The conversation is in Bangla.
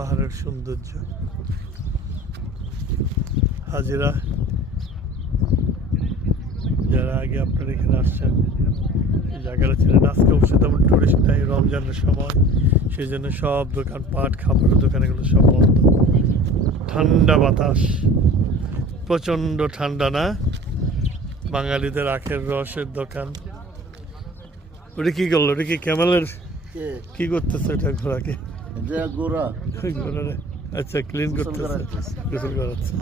পাহাড়ের সৌন্দর্য। হাজিরা যারা আগে আপনারা এখানে আসছেন এই জায়গাটা ছিলেন, আজকে অবশ্যই তেমন টুরিস্ট নাই, রমজানের সময়, সেই জন্য সব দোকানপাট খাবারের দোকান এগুলো সব বন্ধ। ঠান্ডা বাতাস, প্রচণ্ড ঠান্ডা না? বাঙালিদের আখের রসের দোকান। ওটা কি করলো? ওটা কি ক্যামেলের কি করতেছে? ওটা ঘোড়াকে ঘোড়া, আচ্ছা ক্লিন করতেছে, গোসল করাচ্ছে।